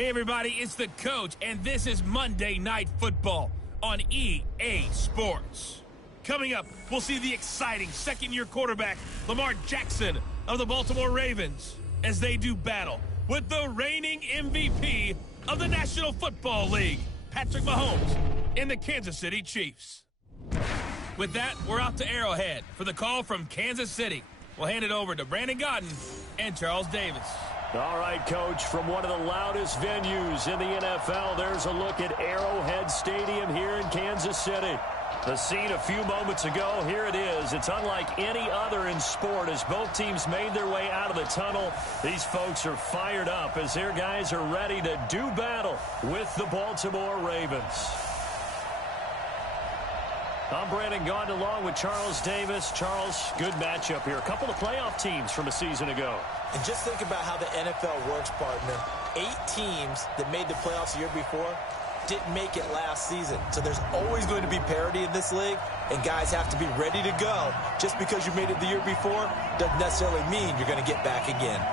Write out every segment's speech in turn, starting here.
Hey, everybody, it's the coach, and this is Monday Night Football on EA Sports. Coming up, we'll see the exciting second-year quarterback, Lamar Jackson of the Baltimore Ravens, as they do battle with the reigning MVP of the National Football League, Patrick Mahomes, in the Kansas City Chiefs. With that, we're out to Arrowhead for the call from Kansas City. We'll hand it over to Brandon Godden and Charles Davis. All right, Coach, from one of the loudest venues in the NFL, there's a look at Arrowhead Stadium here in Kansas City. The scene a few moments ago, here it is. It's unlike any other in sport as both teams made their way out of the tunnel. These folks are fired up as their guys are ready to do battle with the Baltimore Ravens. I'm Brandon Gaudin along with Charles Davis. Charles, good matchup here. A couple of playoff teams from a season ago. And just think about how the NFL works, partner. 8 teams that made the playoffs the year before didn't make it last season. So there's always going to be parity in this league, and guys have to be ready to go. Just because you made it the year before doesn't necessarily mean you're going to get back again.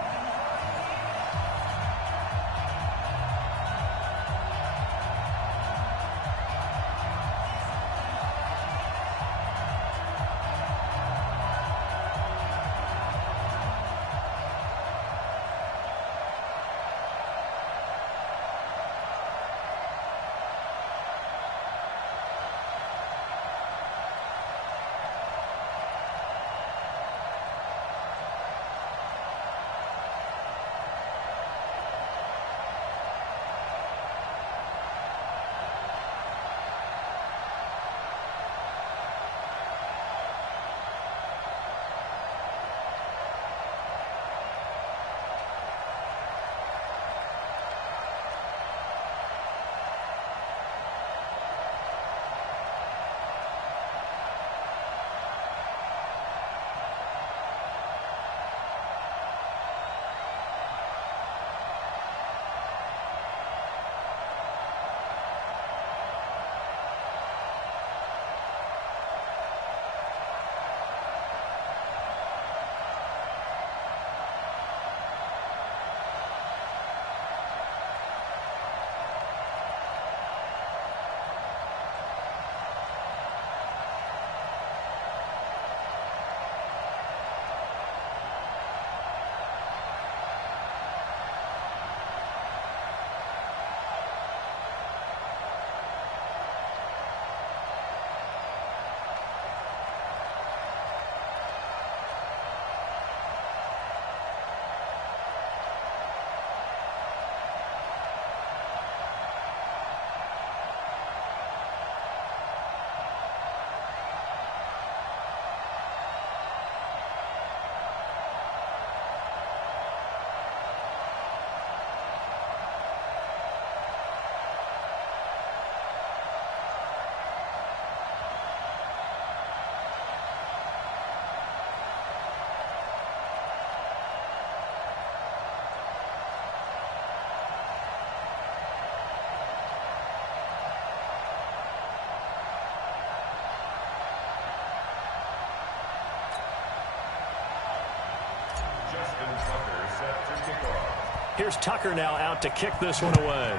Here's Tucker now out to kick this one away.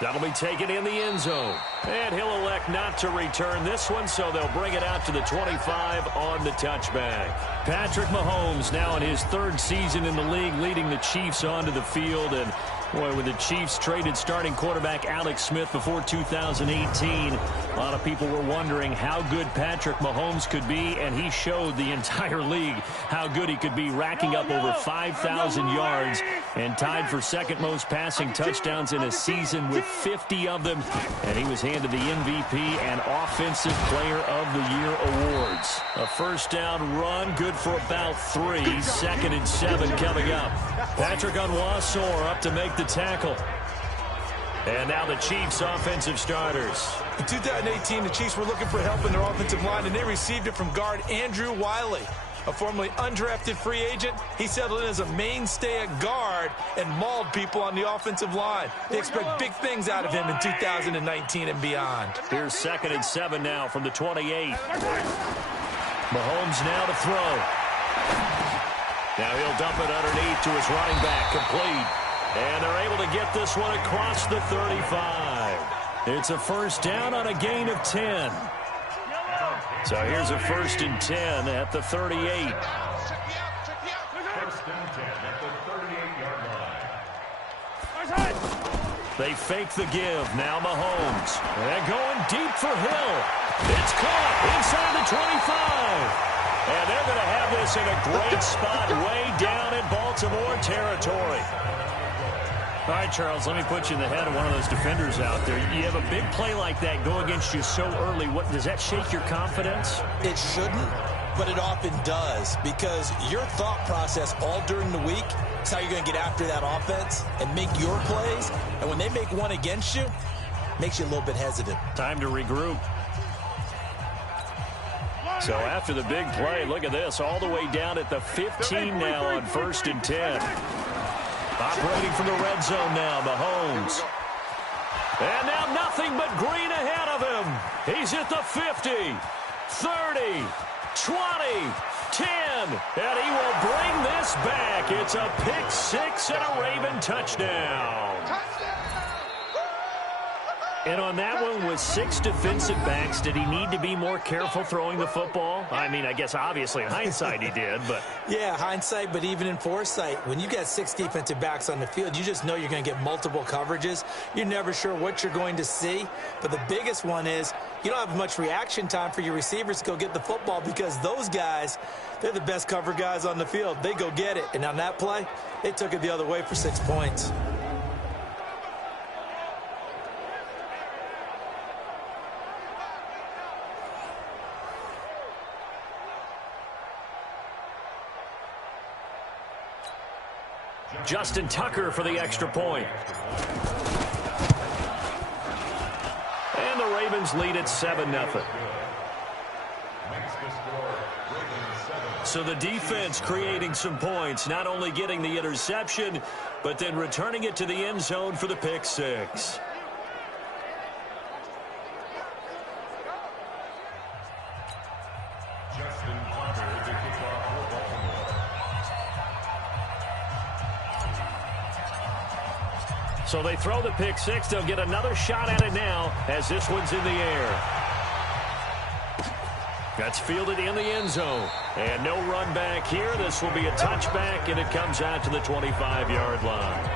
That'll be taken in the end zone. And he'll elect not to return this one, so they'll bring it out to the 25 on the touchback. Patrick Mahomes now in his 3rd season in the league, leading the Chiefs onto the field. And boy, when the Chiefs traded starting quarterback Alex Smith before 2018, a lot of people were wondering how good Patrick Mahomes could be, and he showed the entire league how good he could be, racking up over 5,000 yards and tied for 2nd most passing touchdowns in a season with 50 of them. And he was handed the MVP and Offensive Player of the Year awards. A first down run, good for about 3. 2nd and 7 coming up. Patrick Onwuasor up to make the tackle. And now the Chiefs offensive starters. In 2018, the Chiefs were looking for help in their offensive line, and they received it from guard Andrew Wiley. A formerly undrafted free agent, he settled in as a mainstay at guard and mauled people on the offensive line. They expect big things out of him in 2019 and beyond. Here's 2nd and 7 now from the 28. Mahomes now to throw. Now he'll dump it underneath to his running back, complete. And they're able to get this one across the 35. It's a first down on a gain of 10. So here's a 1st and 10 at the 38. 1st and 10 at the 38-yard line. They fake the give. Now Mahomes. And going deep for Hill. It's caught inside the 25. And they're going to have this in a great spot way down in Baltimore territory. All right, Charles, let me put you in the head of one of those defenders out there. You have a big play like that go against you so early. What does that shake your confidence? It shouldn't, but it often does, because your thought process all during the week is how you're going to get after that offense and make your plays. And when they make one against you, it makes you a little bit hesitant. Time to regroup. So after the big play, look at this, all the way down at the 15 now on 1st and 10. Operating from the red zone now, Mahomes. And now nothing but green ahead of him. He's at the 50, 30, 20, 10, and he will bring this back. It's a pick six and a Raven touchdown. And on that one, with 6 defensive backs, did he need to be more careful throwing the football? I mean, I guess obviously in hindsight he did, but... Yeah, hindsight, but even in foresight, when you got 6 defensive backs on the field, you just know you're going to get multiple coverages. You're never sure what you're going to see. But the biggest one is you don't have much reaction time for your receivers to go get the football, because those guys, they're the best cover guys on the field. They go get it. And on that play, they took it the other way for 6 points. Justin Tucker for the extra point. And the Ravens lead at 7-0. So the defense creating some points, not only getting the interception, but then returning it to the end zone for the pick six. Justin Tucker to kick off for Baltimore. So they throw the pick six. They'll get another shot at it now as this one's in the air. That's fielded in the end zone. And no run back here. This will be a touchback, and it comes out to the 25-yard line.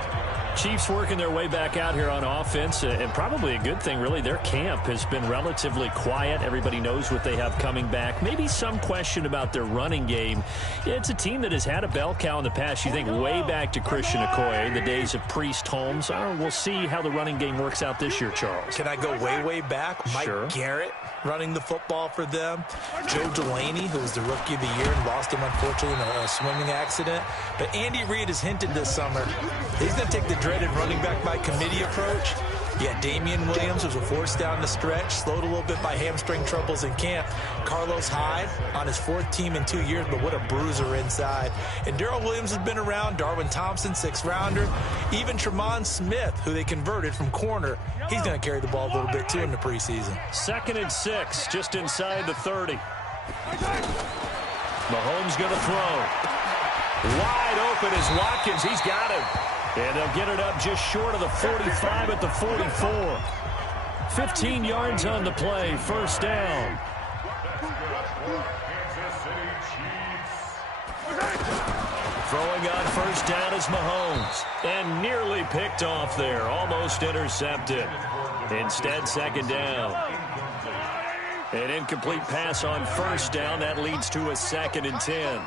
Chiefs working their way back out here on offense, and probably a good thing, really. Their camp has been relatively quiet. Everybody knows what they have coming back. Maybe some question about their running game. It's a team that has had a bell cow in the past. You think way back to Christian Okoye, the days of Priest Holmes. We'll see how the running game works out this year, Charles. Can I go way, way back? Mike Sure. Garrett running the football for them. Joe Delaney, who was the Rookie of the Year and lost him, unfortunately, in a swimming accident. But Andy Reid has hinted this summer he's going to take the dreaded running back by committee approach. Yeah, Damian Williams was a force down the stretch, slowed a little bit by hamstring troubles in camp. Carlos Hyde on his 4th team in 2 years, but what a bruiser inside. And Darrell Williams has been around. Darwin Thompson, 6th-rounder. Even Tremont Smith, who they converted from corner, he's going to carry the ball a little bit, too, in the preseason. 2nd and 6, just inside the 30. Mahomes going to throw. Wide open is Watkins. He's got him. And they'll get it up just short of the 45 at the 44. 15 yards on the play. First down. Throwing on first down is Mahomes. And nearly picked off there. Almost intercepted. Instead, 2nd down. An incomplete pass on first down. That leads to a 2nd and 10.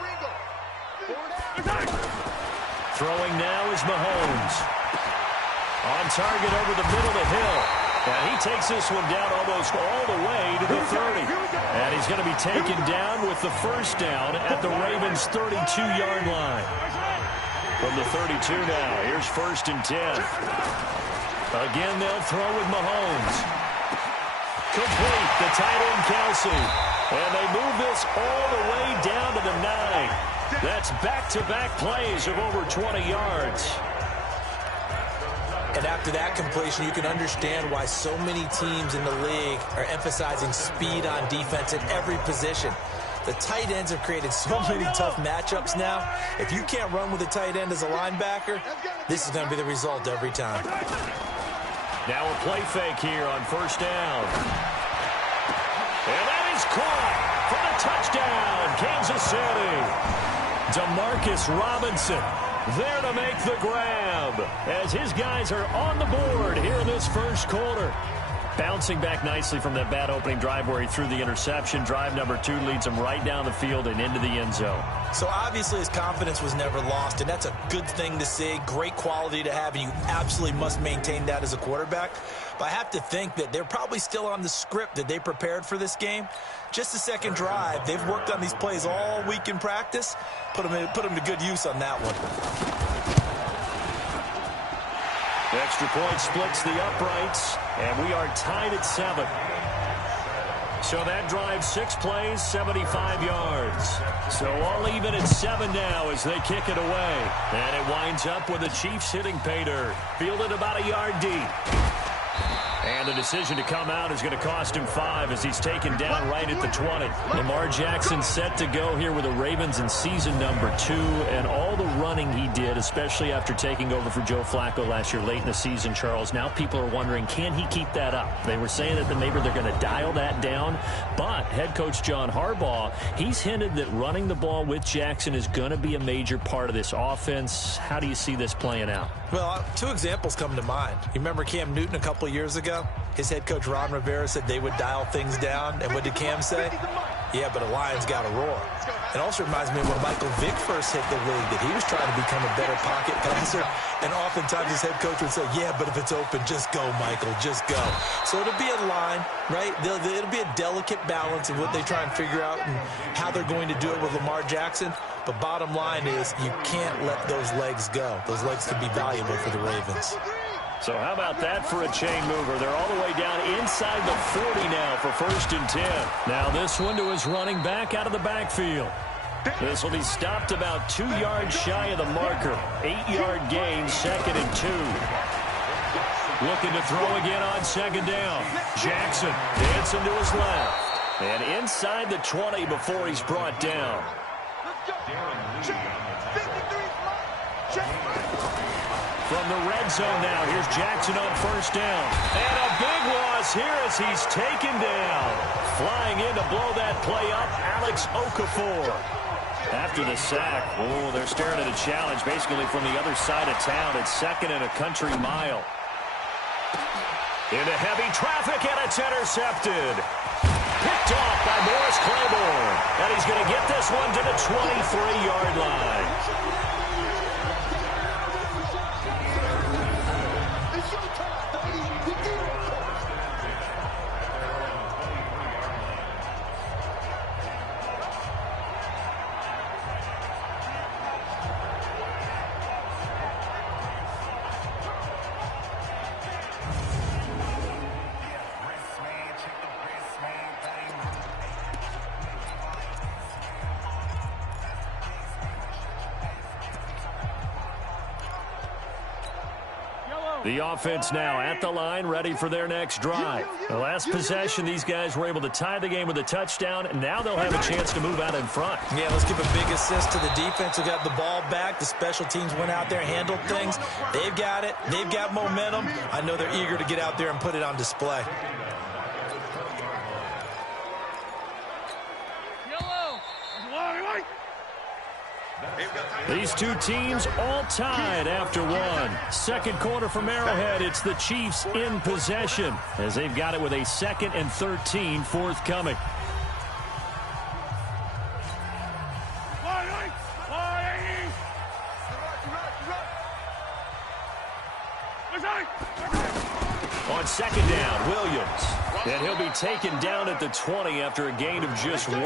Throwing now is Mahomes. On target over the middle to Hill. And he takes this one down almost all the way to the 30. And he's going to be taken down with the first down at the Ravens' 32-yard line. From the 32 now, here's 1st and 10. Again, they'll throw with Mahomes. Complete, the tight end Kelsey. And they move this all the way down to the 9. That's back-to-back plays of over 20 yards. And after that completion, you can understand why so many teams in the league are emphasizing speed on defense at every position. The tight ends have created so many tough matchups now. If you can't run with a tight end as a linebacker, this is going to be the result every time. Now a play fake here on first down. And that is caught for the touchdown, Kansas City. Demarcus Robinson there to make the grab as his guys are on the board here in this first quarter. Bouncing back nicely from that bad opening drive where he threw the interception. Drive number 2 leads him right down the field and into the end zone. So obviously his confidence was never lost, and that's a good thing to see. Great quality to have, and you absolutely must maintain that as a quarterback. But I have to think that they're probably still on the script that they prepared for this game. Just the second drive. They've worked on these plays all week in practice. Put them to good use on that one. The extra point splits the uprights, and we are tied at 7. So that drive, 6 plays, 75 yards. So all even at 7 now as they kick it away. And it winds up with the Chiefs hitting pay dirt. Fielded about a yard deep. And the decision to come out is going to cost him 5 as he's taken down right at the 20. Lamar Jackson set to go here with the Ravens in season number 2. And all the running he did, especially after taking over for Joe Flacco last year late in the season, Charles. Now people are wondering, can he keep that up? They were saying that maybe they're going to dial that down. But head coach John Harbaugh, he's hinted that running the ball with Jackson is going to be a major part of this offense. How do you see this playing out? Well, 2 examples come to mind. You remember Cam Newton a couple of years ago? His head coach Ron Rivera said they would dial things down. And what did Cam say? Yeah, but a lion's got to roar. It also reminds me of when Michael Vick first hit the league, that he was trying to become a better pocket passer. And oftentimes his head coach would say, yeah, but if it's open, just go, Michael, just go. So it'll be a line, right? It'll be a delicate balance of what they try and figure out and how they're going to do it with Lamar Jackson. But bottom line is you can't let those legs go. Those legs can be valuable for the Ravens. So how about that for a chain mover? They're all the way down inside the 40 now for 1st and 10. Now this one to his running back out of the backfield. This will be stopped about 2 yards shy of the marker. 8-yard gain, 2nd and 2. Looking to throw again on 2nd down. Jackson dancing to his left. And inside the 20 before he's brought down. From the red zone now, here's Jackson on 1st down. And a big loss here as he's taken down. Flying in to blow that play up, Alex Okafor. After the sack, they're staring at a challenge basically from the other side of town. It's 2nd and a country mile. Into heavy traffic, and it's intercepted. Picked off by Morris Claiborne. And he's going to get this one to the 23-yard line. The offense now at the line, ready for their next drive. The last possession, these guys were able to tie the game with a touchdown, and now they'll have a chance to move out in front. Yeah, let's give a big assist to the defense who got the ball back. The special teams went out there, handled things. They've got it. They've got momentum. I know they're eager to get out there and put it on display. These two teams all tied after one. 2nd quarter from Arrowhead. It's the Chiefs in possession as they've got it with a 2nd and 13 forthcoming. On 2nd down, Williams. And he'll be taken down at the 20 after a gain of just 1.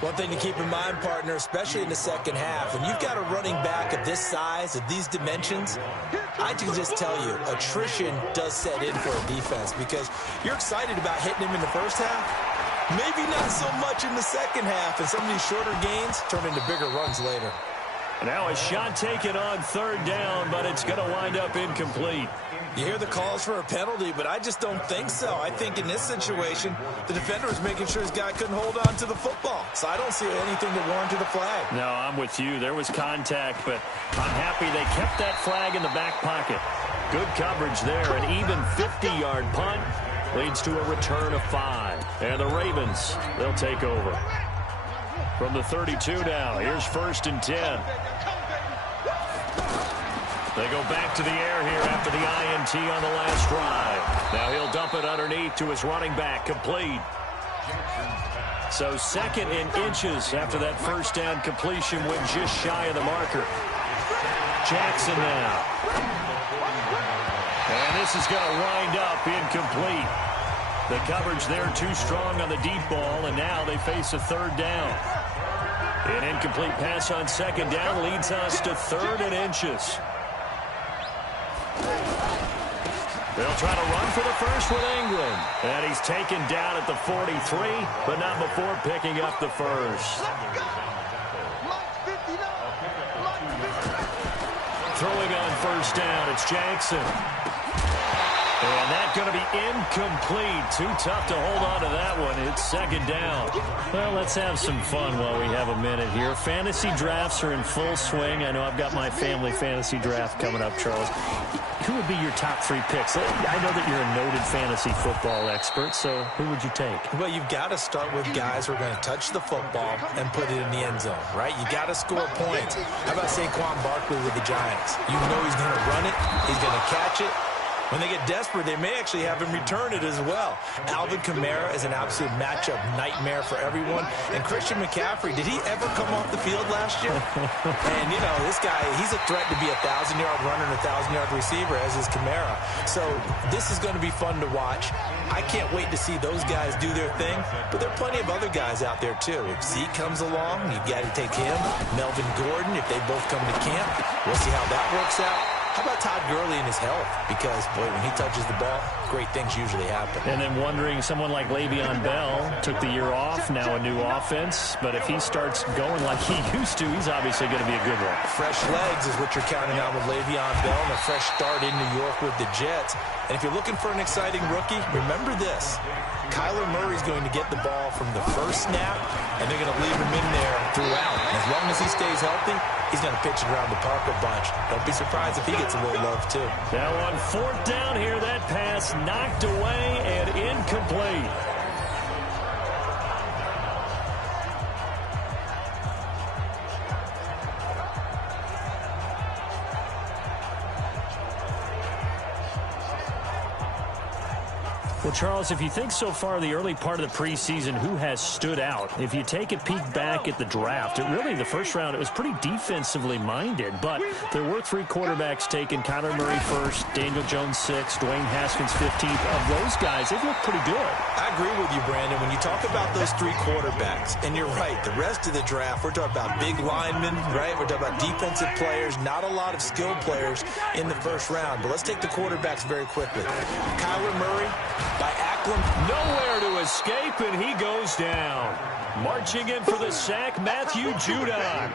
One thing to keep in mind, partner, especially in the second half, when you've got a running back of this size, of these dimensions, I can just tell you, attrition does set in for a defense because you're excited about hitting him in the first half. Maybe not so much in the second half, and some of these shorter gains turn into bigger runs later. Now a shot taken on third down, but it's going to wind up incomplete. You hear the calls for a penalty, but I just don't think so. I think in this situation, the defender was making sure his guy couldn't hold on to the football. So I don't see anything that warranted a flag. No, I'm with you. There was contact, but I'm happy they kept that flag in the back pocket. Good coverage there. An even 50-yard punt leads to a return of 5. And the Ravens, they'll take over. From the 32 now, here's 1st and 10. They go back to the air here after the INT on the last drive. Now he'll dump it underneath to his running back, complete. So 2nd and inches after that first down completion went just shy of the marker. Jackson now. And this is going to wind up incomplete. The coverage there too strong on the deep ball, and now they face a 3rd down. An incomplete pass on 2nd down leads us to 3rd and inches. They'll try to run for the first with England. And he's taken down at the 43, but not before picking up the first. Throwing on 1st down, it's Jackson. And that's going to be incomplete. Too tough to hold on to that one. It's 2nd down. Well, let's have some fun while we have a minute here. Fantasy drafts are in full swing. I know I've got my family fantasy draft coming up, Charles. Who would be your top 3 picks? I know that you're a noted fantasy football expert, so who would you take? Well, you've got to start with guys who are going to touch the football and put it in the end zone, right? You got to score points. How about Saquon Barkley with the Giants? You know he's going to run it. He's going to catch it. When they get desperate, they may actually have him return it as well. Alvin Kamara is an absolute matchup nightmare for everyone. And Christian McCaffrey, did he ever come off the field last year? And, you know, this guy, he's a threat to be a 1,000-yard runner and a 1,000-yard receiver, as is Kamara. So this is going to be fun to watch. I can't wait to see those guys do their thing. But there are plenty of other guys out there, too. If Zeke comes along, you got to take him. Melvin Gordon, if they both come to camp, we'll see how that works out. How about Todd Gurley and his health? Because, boy, when he touches the ball, great things usually happen. And then wondering, someone like Le'Veon Bell took the year off, now a new offense. But if he starts going like he used to, he's obviously going to be a good one. Fresh legs is what you're counting on with Le'Veon Bell and a fresh start in New York with the Jets. And if you're looking for an exciting rookie, remember this. Kyler Murray's going to get the ball from the first snap, and they're going to leave him in there throughout. And as long as he stays healthy, he's going to pitch it around the park a bunch. Don't be surprised if he gets a little love, too. Now on 4th down here, that pass knocked away and incomplete. Well, Charles, if you think so far the early part of the preseason, who has stood out? If you take a peek back at the draft, the first round, it was pretty defensively minded, but there were 3 quarterbacks taken. Kyler Murray first, Daniel Jones 6th, Dwayne Haskins 15th. Of those guys, they've looked pretty good. I agree with you, Brandon. When you talk about those 3 quarterbacks, and you're right, the rest of the draft, we're talking about big linemen, right? We're talking about defensive players, not a lot of skilled players in the first round. But let's take the quarterbacks very quickly. Kyler Murray, by Acklam. Nowhere to escape, and he goes down. Marching in for the sack, Matthew Judon.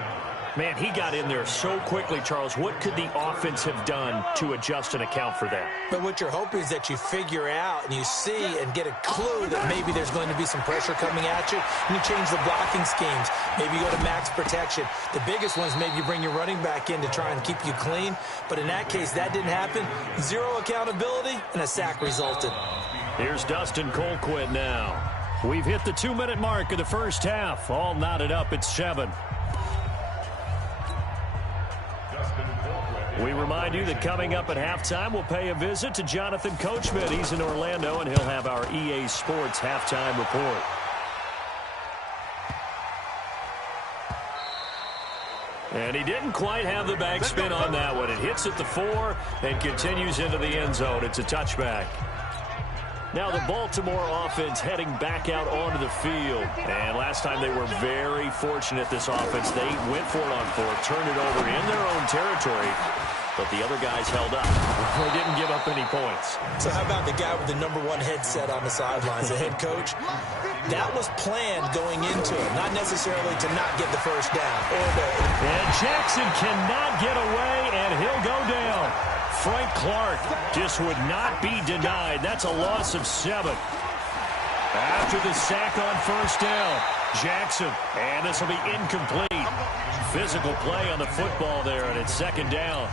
Man, he got in there so quickly, Charles. What could the offense have done to adjust and account for that? But what you're hoping is that you figure out and you see and get a clue that maybe there's going to be some pressure coming at you, and you change the blocking schemes. Maybe you go to max protection. The biggest one is maybe you bring your running back in to try and keep you clean. But in that case, that didn't happen. 0 accountability, and a sack resulted. Here's Dustin Colquitt now. We've hit the 2-minute mark of the first half. All knotted up at 7. We remind you that coming up at halftime, we'll pay a visit to Jonathan Coachman. He's in Orlando, and he'll have our EA Sports halftime report. And he didn't quite have the backspin on that one. It hits at the 4 and continues into the end zone. It's a touchback. Now the Baltimore offense heading back out onto the field. And last time they were very fortunate, this offense. They went for it on 4th, turned it over in their own territory. but the other guys held up. They didn't give up any points. So how about the guy with the #1 headset on the sidelines, the head coach? That was planned going into it, not necessarily to not get the first down. And Jackson cannot get away, and he'll go down. Frank Clark just would not be denied. That's a loss of 7. After the sack on first down, Jackson, and this will be incomplete. Physical play on the football there, and it's second down.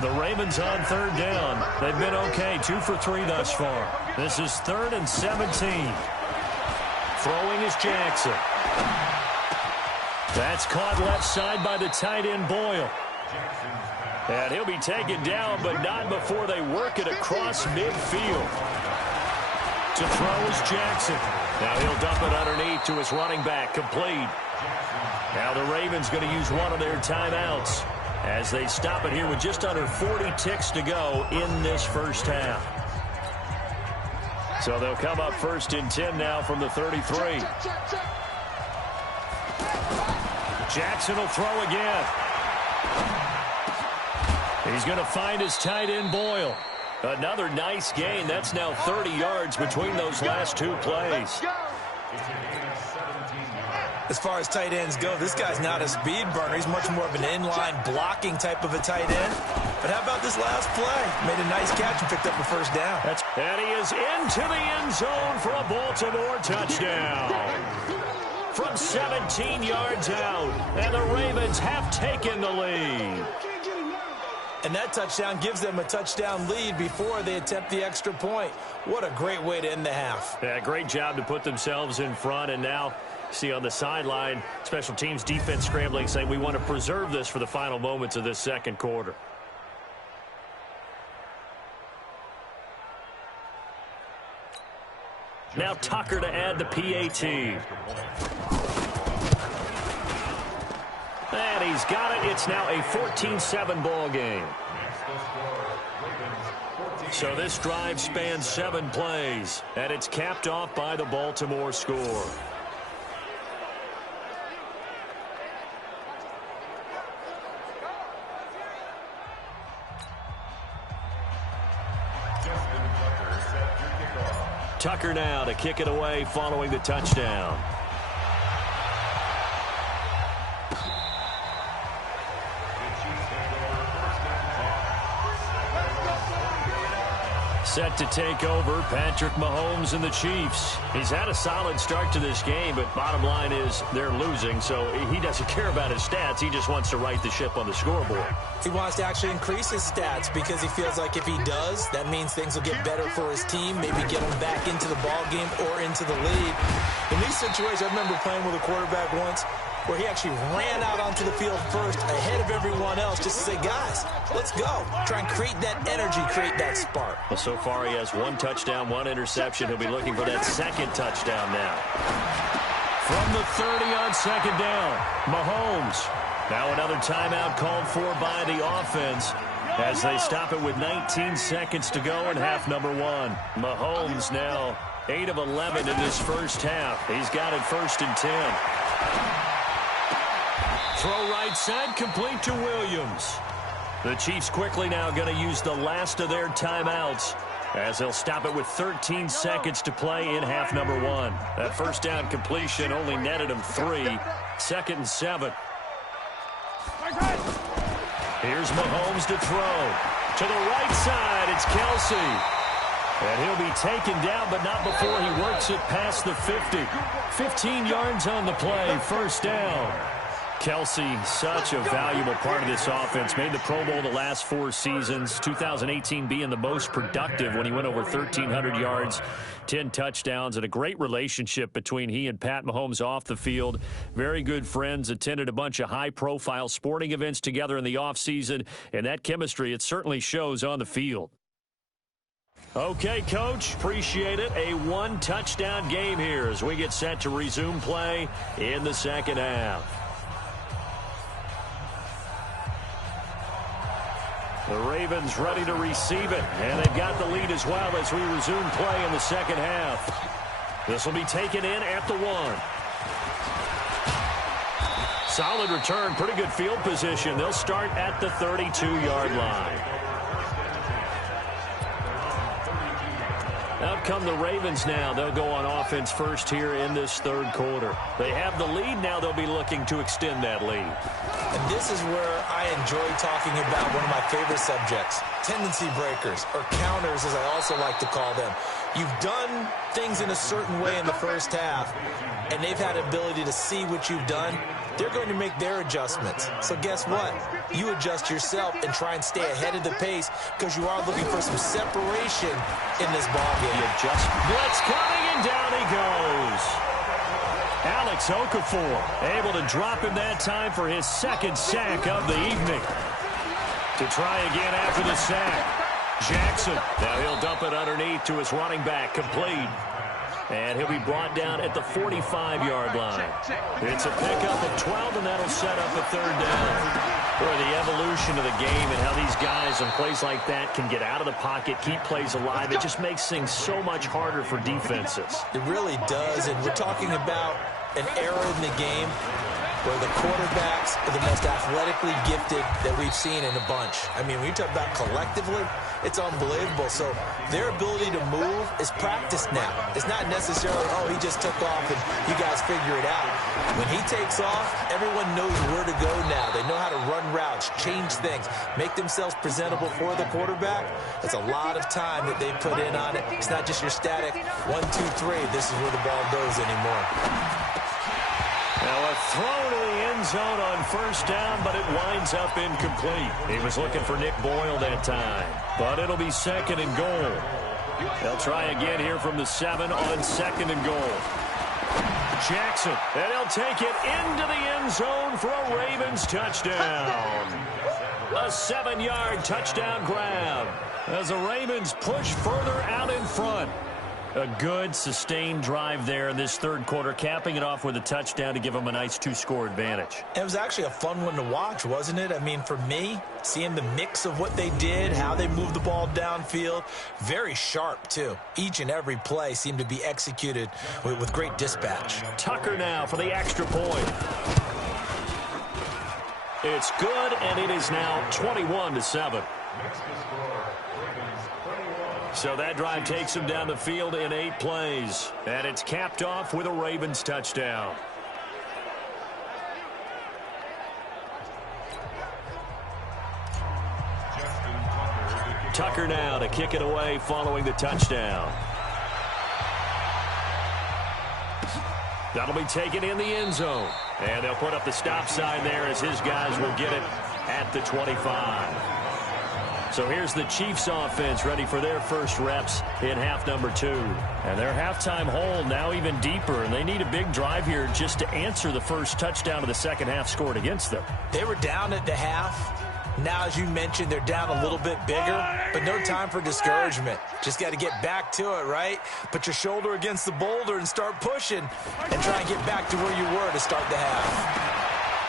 The Ravens on third down. They've been okay, 2 for 3 thus far. This is 3rd and 17. Throwing is Jackson. That's caught left side by the tight end Boyle. And he'll be taken down, but not before they work it across midfield. To throw is Jackson. Now he'll dump it underneath to his running back, complete. Now the Ravens going to use one of their timeouts as they stop it here with just under 40 ticks to go in this first half. So they'll come up 1st and 10 now from the 33. Jackson will throw again. He's going to find his tight end Boyle. Another nice gain. That's now 30 yards between those last 2 plays. As far as tight ends go, this guy's not a speed burner. He's much more of an inline blocking type of a tight end. But how about this last play? Made a nice catch and picked up a first down. And he is into the end zone for a Baltimore touchdown. From 17 yards out, and the Ravens have taken the lead. And that touchdown gives them a touchdown lead before they attempt the extra point. What a great way to end the half. Yeah, great job to put themselves in front. And now, see on the sideline, special teams defense scrambling, saying we want to preserve this for the final moments of this second quarter. Now Tucker to add the PAT. And he's got it. It's now a 14-7 ball game. So this drive spans 7 plays, and it's capped off by the Baltimore score. Tucker now to kick it away following the touchdown. Set to take over, Patrick Mahomes and the Chiefs. He's had a solid start to this game, but bottom line is they're losing, so he doesn't care about his stats. He just wants to right the ship on the scoreboard. He wants to actually increase his stats because he feels like if he does, that means things will get better for his team, maybe get him back into the ball game or into the lead. In these situations, I remember playing with a quarterback once where he actually ran out onto the field first ahead of everyone else just to say, guys, let's go. Try and create that energy, create that spark. Well, so far he has 1 touchdown, 1 interception. He'll be looking for that second touchdown now. From the 30 on second down, Mahomes. Now another timeout called for by the offense as they stop it with 19 seconds to go in half number 1. Mahomes now 8 of 11 in this first half. He's got it 1st and 10. Throw right side, complete to Williams. The Chiefs quickly now going to use the last of their timeouts as they'll stop it with 13 seconds to play in half number 1. That first down completion only netted him 3. 2nd and 7. Here's Mahomes to throw. To the right side, it's Kelsey. And he'll be taken down, but not before he works it past the 50. 15 yards on the play, first down. Kelsey, such a valuable part of this offense. Made the Pro Bowl the last 4 seasons. 2018 being the most productive when he went over 1,300 yards, 10 touchdowns, and a great relationship between he and Pat Mahomes off the field. Very good friends, attended a bunch of high-profile sporting events together in the offseason, and that chemistry, it certainly shows on the field. Okay, Coach, appreciate it. A 1-touchdown game here as we get set to resume play in the second half. The Ravens ready to receive it, and they've got the lead as well as we resume play in the second half. This will be taken in at the 1. Solid return, pretty good field position. They'll start at the 32-yard line. Out come the Ravens now. They'll go on offense first here in this third quarter. They have the lead. Now they'll be looking to extend that lead. And this is where I enjoy talking about one of my favorite subjects, tendency breakers, or counters as I also like to call them. You've done things in a certain way in the first half, and they've had ability to see what you've done. They're going to make their adjustments. So guess what? You adjust yourself and try and stay ahead of the pace because you are looking for some separation in this ballgame. The adjustment. Blitz coming, and down he goes. Alex Okafor able to drop him that time for his second sack of the evening. To try again after the sack. Jackson. Now he'll dump it underneath to his running back. Complete. And he'll be brought down at the 45-yard line. It's a pickup of 12, and that'll set up a third down. Boy, the evolution of the game and how these guys on plays like that can get out of the pocket, keep plays alive, it just makes things so much harder for defenses. It really does, and we're talking about an era in the game where the quarterbacks are the most athletically gifted that we've seen in a bunch. I mean, when you talk about collectively, it's unbelievable. So their ability to move is practiced now. It's not necessarily, oh, he just took off and you guys figure it out. When he takes off, everyone knows where to go now. They know how to run routes, change things, make themselves presentable for the quarterback. That's a lot of time that they put in on it. It's not just your static 1, 2, 3. This is where the ball goes anymore. Now a throw to the end zone on first down, but it winds up incomplete. He was looking for Nick Boyle that time, but it'll be second and goal. They'll try again here from the 7 on second and goal. Jackson, and he'll take it into the end zone for a Ravens touchdown. A 7-yard touchdown grab as the Ravens push further out in front. A good, sustained drive there in this third quarter, capping it off with a touchdown to give them a nice 2-score advantage. It was actually a fun one to watch, wasn't it? I mean, for me, seeing the mix of what they did, how they moved the ball downfield, very sharp, too. Each and every play seemed to be executed with great dispatch. Tucker now for the extra point. It's good, and it is now 21-7. So that drive takes him down the field in 8 plays. And it's capped off with a Ravens touchdown. Tucker now to kick it away following the touchdown. That'll be taken in the end zone. And they'll put up the stop sign there as his guys will get it at the 25. So here's the Chiefs offense ready for their first reps in half number 2. And their halftime hole now even deeper, and they need a big drive here just to answer the first touchdown of the second half scored against them. They were down at the half. Now, as you mentioned, they're down a little bit bigger, but no time for discouragement. Just got to get back to it, right? Put your shoulder against the boulder and start pushing and try and get back to where you were to start the half.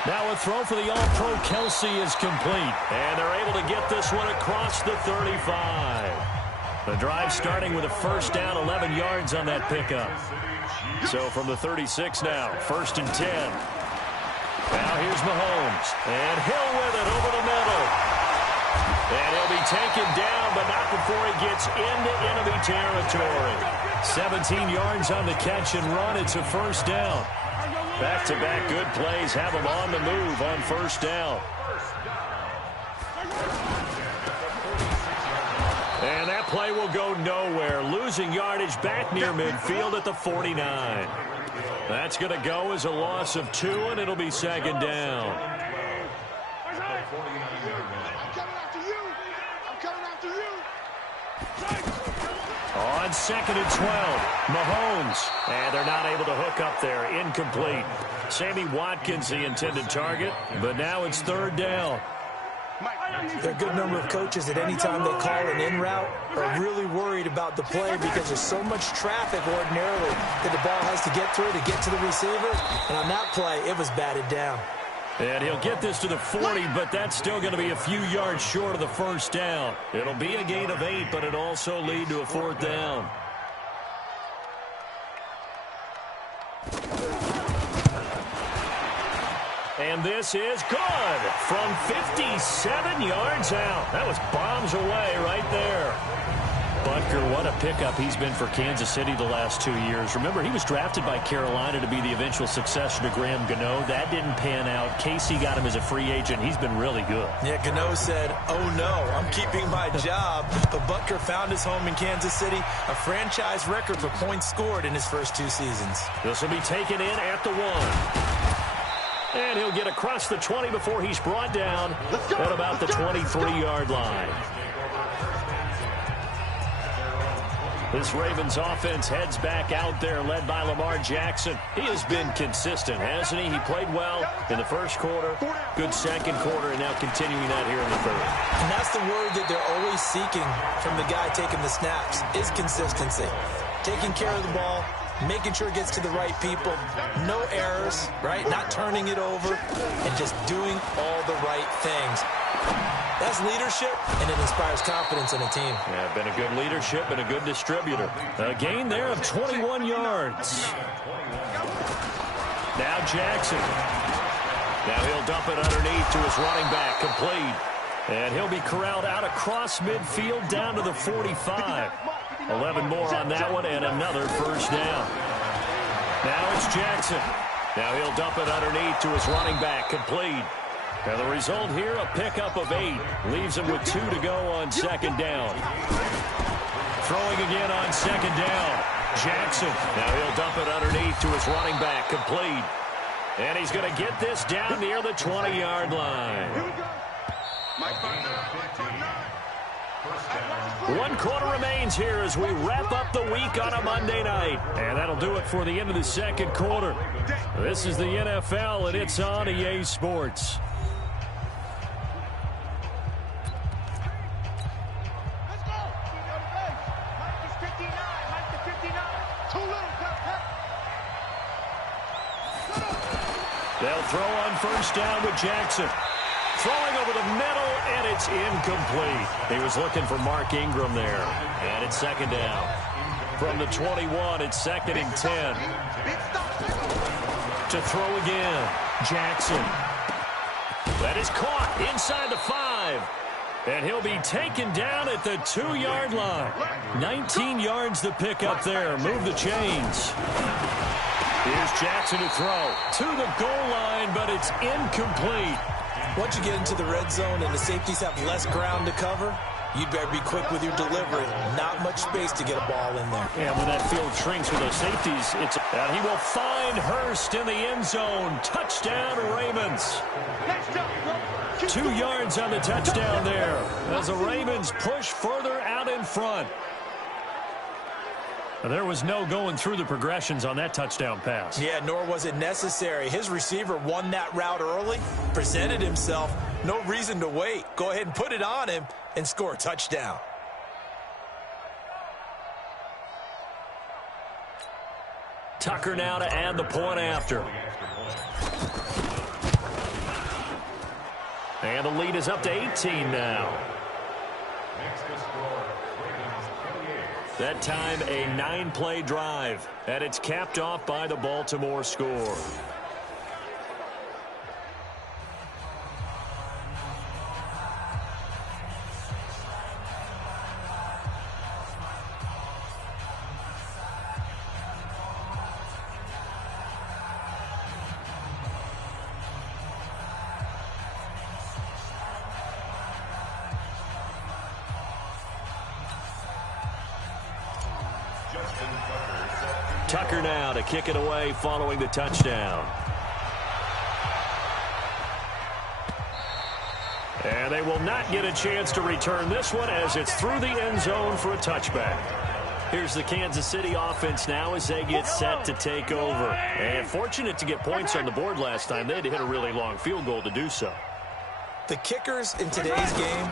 Now a throw for the All-Pro Kelsey is complete. And they're able to get this one across the 35. The drive starting with a first down, 11 yards on that pickup. So from the 36 now, 1st and 10. Now here's Mahomes. And Hill with it over the middle. And he'll be taken down, but not before he gets into enemy territory. 17 yards on the catch and run. It's a first down. Back-to-back good plays have them on the move on first down. And that play will go nowhere. Losing yardage back near midfield at the 49. That's going to go as a loss of 2, and it'll be second down. On 2nd and 12, Mahomes. And they're not able to hook up there. Incomplete. Sammy Watkins, the intended target, but now it's 3rd down. There are a good number of coaches at any time they call an in route are really worried about the play because there's so much traffic ordinarily that the ball has to get through to get to the receiver. And on that play, it was batted down. And he'll get this to the 40, but that's still going to be a few yards short of the first down. It'll be a gain of 8, but it'll also lead to a 4th down. And this is good from 57 yards out. That was bombs away right there. Butker, what a pickup he's been for Kansas City the last 2 years. Remember, he was drafted by Carolina to be the eventual successor to Graham Gano. That didn't pan out. Casey got him as a free agent. He's been really good. Yeah, Gano said, oh no, I'm keeping my job. But Butker found his home in Kansas City, a franchise record for points scored in his first 2 seasons. This will be taken in at the 1. And he'll get across the 20 before he's brought down at about the 23-yard line. This Ravens offense heads back out there, led by Lamar Jackson. He has been consistent, hasn't he? He played well in the first quarter, good second quarter, and now continuing that here in the third. And that's the word that they're always seeking from the guy taking the snaps, is consistency. Taking care of the ball, making sure it gets to the right people, no errors, right? Not turning it over, and just doing all the right things. That's leadership, and it inspires confidence in a team. Yeah, been a good leadership and a good distributor. A gain there of 21 yards. Now Jackson. Now he'll dump it underneath to his running back, complete. And he'll be corralled out across midfield down to the 45. 11 more on that one, and another first down. Now it's Jackson. Now he'll dump it underneath to his running back, complete. And the result here, a pickup of 8. Leaves him with 2 to go on second down. Throwing again on second down. Jackson. Now he'll dump it underneath to his running back, complete. And he's going to get this down near the 20-yard line. 1 quarter remains here as we wrap up the week on a Monday night. And that'll do it for the end of the second quarter. This is the NFL, and it's on EA Sports. They'll throw on first down with Jackson. Throwing over the middle, and it's incomplete. He was looking for Mark Ingram there. And it's second down. From the 21, it's 2nd and 10. To throw again, Jackson. That is caught inside the 5. And he'll be taken down at the 2-yard line. 19 yards to pick up there. Move the chains. Here's Jackson to throw to the goal line, but it's incomplete. Once you get into the red zone and the safeties have less ground to cover, you'd better be quick with your delivery. Not much space to get a ball in there. Yeah, when that field shrinks with those safeties, and he will find Hurst in the end zone. Touchdown, Ravens. 2 yards on the touchdown there as the Ravens push further out in front. There was no going through the progressions on that touchdown pass. Yeah, nor was it necessary. His receiver won that route early, presented himself. No reason to wait. Go ahead and put it on him and score a touchdown. Tucker now to add the point after. And the lead is up to 18 now. That time, a 9-play drive, and it's capped off by the Baltimore score. Tucker now to kick it away following the touchdown. And they will not get a chance to return this one as it's through the end zone for a touchback. Here's the Kansas City offense now as they get set to take over. And fortunate to get points on the board last time. They had to hit a really long field goal to do so. The kickers in today's game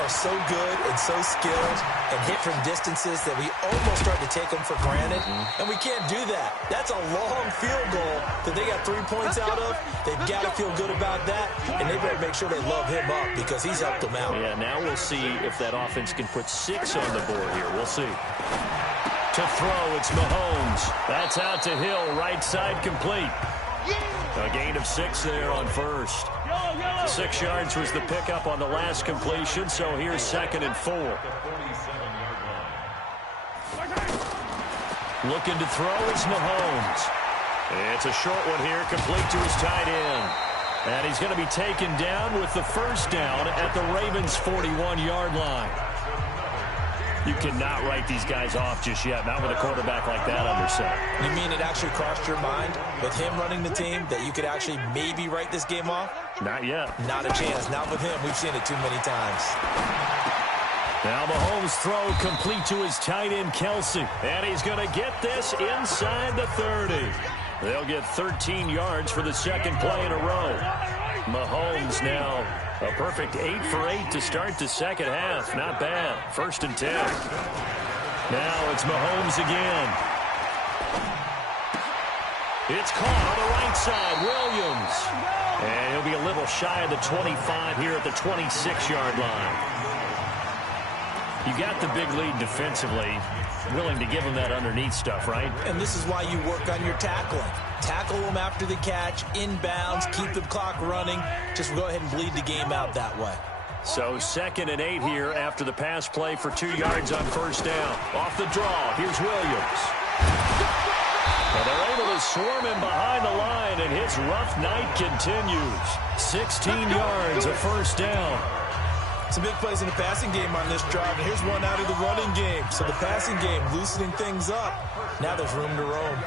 are so good and so skilled and hit from distances that we almost start to take them for granted. And we can't do that. That's a long field goal that they got 3 points out of. They've got to feel good about that, and they better make sure they love him up because he's helped them out. Yeah, now we'll see if that offense can put 6 on the board here. We'll see. To throw, it's Mahomes. That's out to Hill, right side complete. A gain of 6 there on first. 6 yards was the pickup on the last completion, so here's 2nd and 4. Looking to throw is Mahomes. It's a short one here, complete to his tight end. And he's going to be taken down with the first down at the Ravens' 41-yard line. You cannot write these guys off just yet, not with a quarterback like that under center. You mean it actually crossed your mind with him running the team that you could actually maybe write this game off? Not yet. Not a chance. Not with him. We've seen it too many times. Now Mahomes' throw complete to his tight end, Kelsey. And he's going to get this inside the 30. They'll get 13 yards for the second play in a row. Mahomes now a perfect 8 for 8 to start the second half. Not bad. 1st and 10. Now it's Mahomes again. It's caught on the right side. Williams. And he'll be a little shy of the 25 here at the 26-yard line. You got the big lead defensively. Willing to give him that underneath stuff, right? And this is why you work on your tackling. Tackle them after the catch, inbounds, keep the clock running. Just go ahead and bleed the game out that way. So 2nd and 8 here after the pass play for 2 yards on first down. Off the draw, here's Williams. And they're able to swarm him behind the line, and his rough night continues. 16 yards, a first down. Some big plays in the passing game on this drive, and here's one out of the running game. So the passing game loosening things up. Now there's room to roam.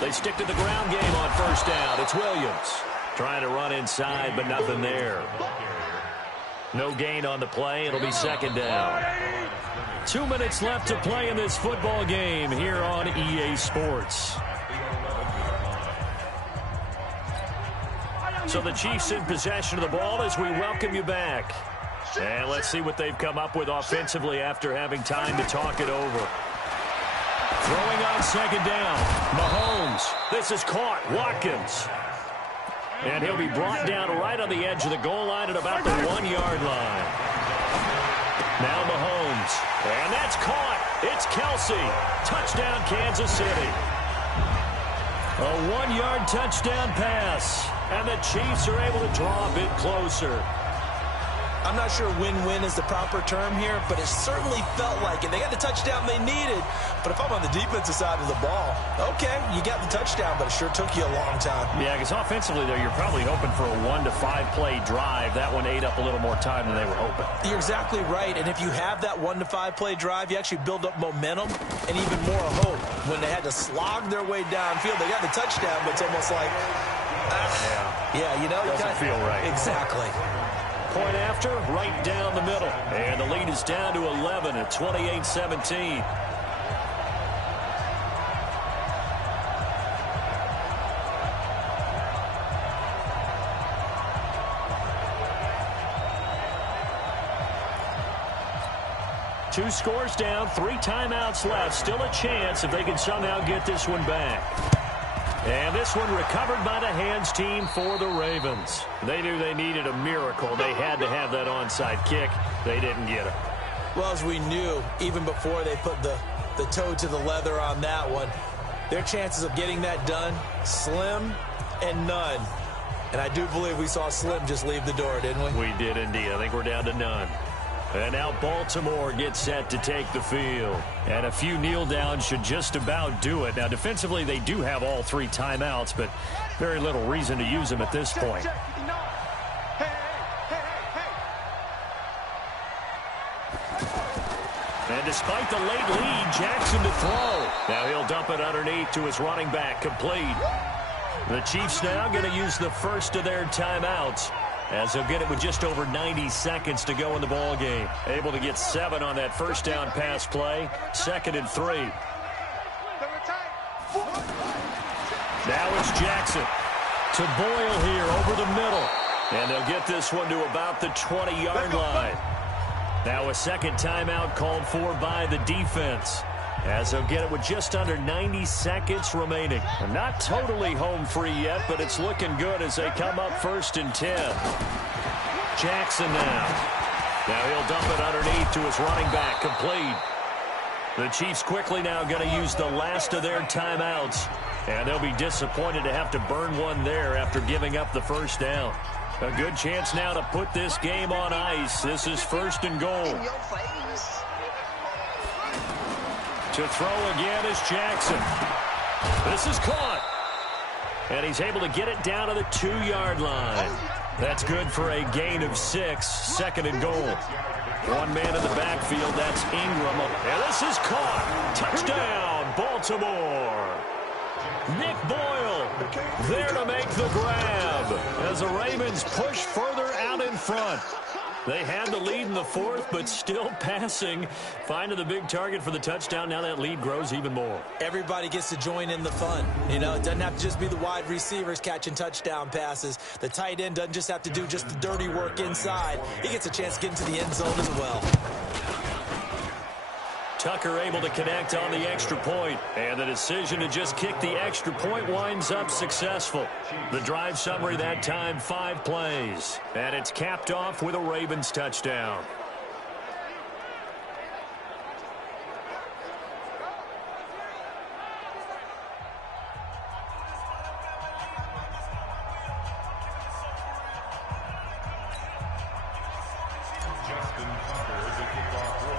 They stick to the ground game on first down. It's Williams trying to run inside, but nothing there. No gain on the play. It'll be 2nd down. 2 minutes left to play in this football game here on EA Sports. So the Chiefs in possession of the ball as we welcome you back. And let's see what they've come up with offensively after having time to talk it over. Throwing on 2nd down. Mahomes. This is caught. Watkins. And he'll be brought down right on the edge of the goal line at about the 1-yard line. Now Mahomes. And that's caught. It's Kelsey. Touchdown, Kansas City. A 1-yard touchdown pass. And the Chiefs are able to draw a bit closer. I'm not sure win-win is the proper term here, but it certainly felt like it. They got the touchdown they needed, but if I'm on the defensive side of the ball, okay, you got the touchdown, but it sure took you a long time. Yeah, because offensively, though, you're probably hoping for a 1 to 5 play drive. That one ate up a little more time than they were hoping. You're exactly right, and if you have that 1 to 5 play drive, you actually build up momentum and even more hope. When they had to slog their way downfield, they got the touchdown, but it's almost like, yeah, you know. Doesn't feel right. Exactly. Point after, right down the middle. And the lead is down to 11 at 28-17. Two scores down, 3 timeouts left. Still a chance if they can somehow get this one back. And this one recovered by the hands team for the Ravens. They knew they needed a miracle. They had to have that onside kick. They didn't get it. Well, as we knew, even before they put the toe to the leather on that one, their chances of getting that done, slim and none. And I do believe we saw Slim just leave the door, didn't we? We did indeed. I think we're down to none. And now Baltimore gets set to take the field. And a few kneel downs should just about do it. Now, defensively, they do have all 3 timeouts, but very little reason to use them at this point. And despite the late lead, Jackson to throw. Now he'll dump it underneath to his running back, complete. The Chiefs now going to use the first of their timeouts, as they'll get it with just over 90 seconds to go in the ball game. Able to get 7 on that first down pass play. 2nd and 3. Now it's Jackson to Boyle here over the middle. And they'll get this one to about the 20-yard line. Now a second timeout called for by the defense, as they'll get it with just under 90 seconds remaining. And not totally home free yet, but it's looking good as they come up 1st and 10. Jackson now. Now he'll dump it underneath to his running back, complete. The Chiefs quickly now going to use the last of their timeouts. And they'll be disappointed to have to burn one there after giving up the first down. A good chance now to put this game on ice. This is 1st and goal. To throw again is Jackson. This is caught. And he's able to get it down to the 2-yard line. That's good for a gain of 6. 2nd and goal. One man in the backfield. That's Ingram. And this is caught. Touchdown, Baltimore. Nick Boyle there to make the grab as the Ravens push further out in front. They had the lead in the 4th, but still passing. Finding the big target for the touchdown. Now that lead grows even more. Everybody gets to join in the fun. You know, it doesn't have to just be the wide receivers catching touchdown passes. The tight end doesn't just have to do just the dirty work inside. He gets a chance to get into the end zone as well. Tucker able to connect on the extra point. And the decision to just kick the extra point winds up successful. The drive summary that time, 5 plays. And it's capped off with a Ravens touchdown.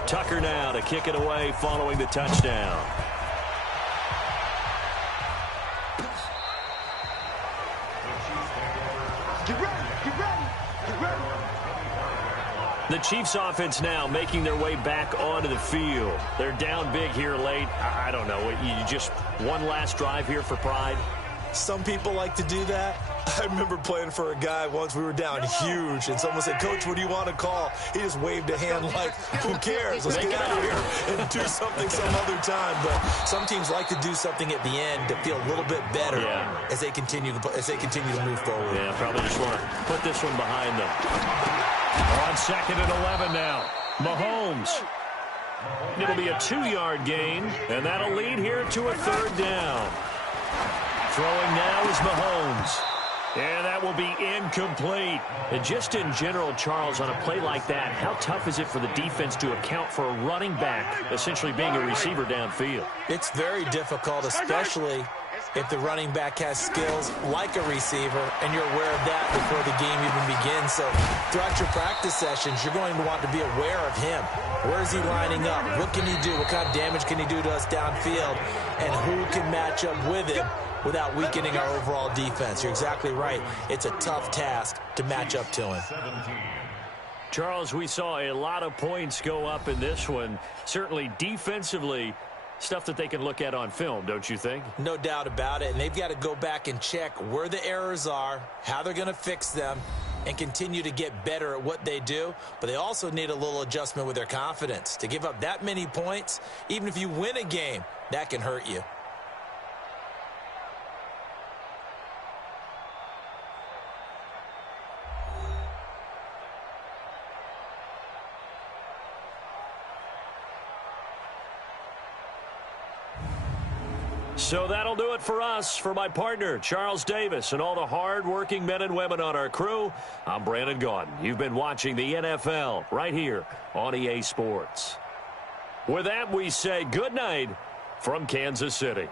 Tucker now to kick it away following the touchdown. The Chiefs offense now making their way back onto the field. They're down big here late. I don't know. You just one last drive here for pride? Some people like to do that. I remember playing for a guy once. We were down huge, and someone said, "Coach, what do you want to call?" He just waved a hand like, "Who cares? Let's get out of here and do something some other time." But some teams like to do something at the end to feel a little bit better as they continue to move forward. Yeah, probably just want to put this one behind them. On 2nd and 11 now. Mahomes. It'll be a 2-yard gain, and that'll lead here to a 3rd down. Throwing now is Mahomes. And that will be incomplete. And just in general, Charles, on a play like that, how tough is it for the defense to account for a running back essentially being a receiver downfield? It's very difficult, especially if the running back has skills like a receiver, and you're aware of that before the game even begins. So throughout your practice sessions, you're going to want to be aware of him. Where is he lining up? What can he do? What kind of damage can he do to us downfield? And who can match up with him without weakening our overall defense? You're exactly right. It's a tough task to match up to him. Charles, we saw a lot of points go up in this one. Certainly defensively, stuff that they can look at on film, don't you think? No doubt about it. And they've got to go back and check where the errors are, how they're going to fix them, and continue to get better at what they do. But they also need a little adjustment with their confidence. To give up that many points, even if you win a game, that can hurt you. So that'll do it for us. For my partner, Charles Davis, and all the hard-working men and women on our crew, I'm Brandon Gaudin. You've been watching the NFL right here on EA Sports. With that, we say good night from Kansas City.